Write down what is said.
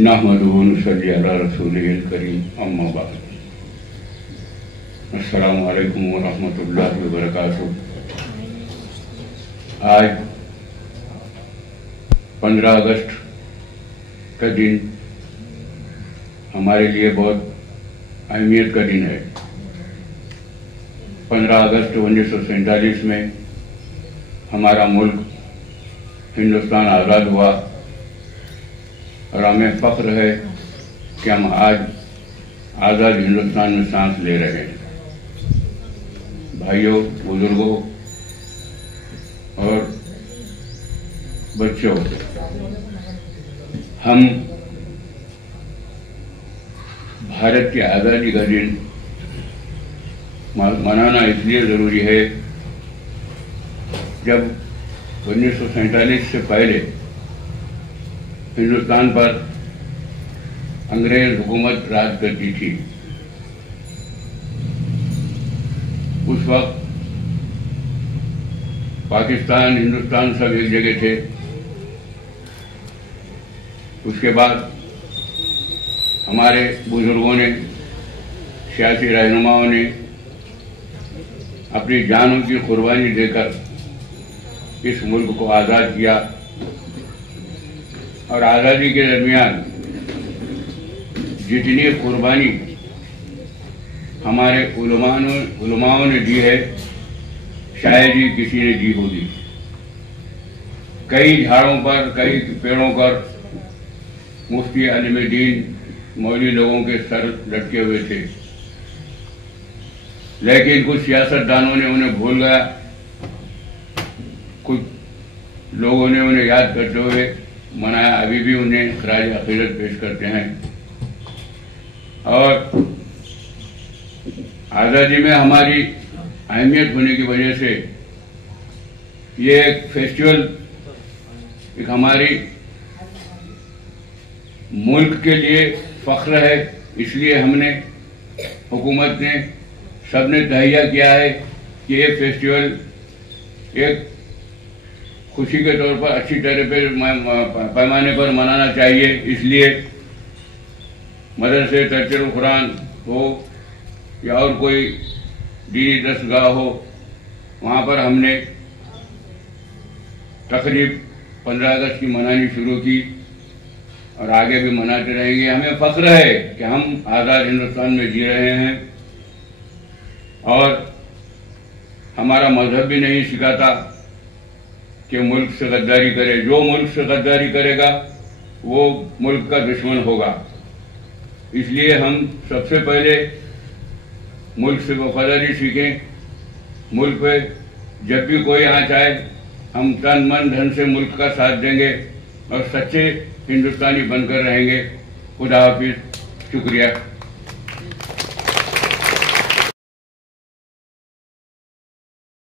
नहमदुहु व नसल्ली अला रसूलिहिल करीम अम्मा बाद। अस्सलामु अलैकुम व रहमतुल्लाहि व बरकातुहू। आज 15 अगस्त का दिन हमारे लिए बहुत अहमियत का दिन है। 15 अगस्त 1947 में हमारा मुल्क हिंदुस्तान आज़ाद हुआ और हमें फख्र है कि हम आज आज़ाद हिंदुस्तान में सांस ले रहे हैं। भाइयों, बुजुर्गों और बच्चों, हम भारत की आज़ादी का दिन मनाना इसलिए ज़रूरी है, जब 1947 से पहले हिंदुस्तान पर अंग्रेज हुकूमत राज करती थी। उस वक्त पाकिस्तान, हिंदुस्तान सब एक जगह थे। उसके बाद हमारे बुजुर्गों ने, सियासी रहनुमाओं ने अपनी जानों की कुर्बानी देकर इस मुल्क को आज़ाद किया और आज़ादी के दरमियान जितनी कुर्बानी हमारे उलमाओं ने दी है, शायद ही किसी ने दी होगी। कई झाड़ों पर, कई पेड़ों पर मुफ्ती आलिम दीन, मौलवी लोगों के सर लटके हुए थे, लेकिन कुछ सियासतदानों ने उन्हें भूल गया। कुछ लोगों ने उन्हें याद करते हुए मनाया, अभी भी उन्हें खराज अकीदत पेश करते हैं। और आज़ादी में हमारी अहमियत होने की वजह से ये एक फेस्टिवल, एक हमारी मुल्क के लिए फख्र है। इसलिए हमने, हुकूमत ने, सबने तहैया किया है कि ये फेस्टिवल एक खुशी के तौर पर अच्छी तरह पैमाने पर मनाना चाहिए। इसलिए मदरसे, तर्जुमा कुरान हो या और कोई दीनी दरसगाह हो, वहाँ पर हमने तकरीब 15 अगस्त की मनानी शुरू की और आगे भी मनाते रहेंगे। हमें फख्र है कि हम आज़ाद हिंदुस्तान में जी रहे हैं और हमारा मजहब भी नहीं सिखाता कि मुल्क से गद्दारी करे। जो मुल्क से गद्दारी करेगा वो मुल्क का दुश्मन होगा। इसलिए हम सबसे पहले मुल्क से वफादारी सीखें। मुल्क पे जब भी कोई आँच आए, हम तन मन धन से मुल्क का साथ देंगे और सच्चे हिंदुस्तानी बनकर रहेंगे। खुदा हाफिज, शुक्रिया।